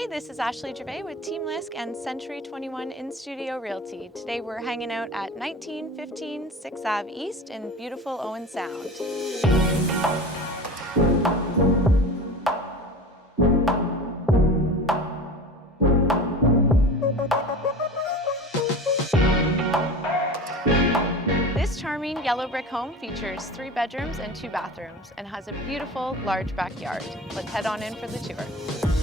Hey, this is Ashley Gervais with Team Lisk and Century 21 in Studio Realty. Today we're hanging out at 1915 6th Ave East in beautiful Owen Sound. This charming yellow brick home features 3 bedrooms and 2 bathrooms and has a beautiful large backyard. Let's head on in for the tour.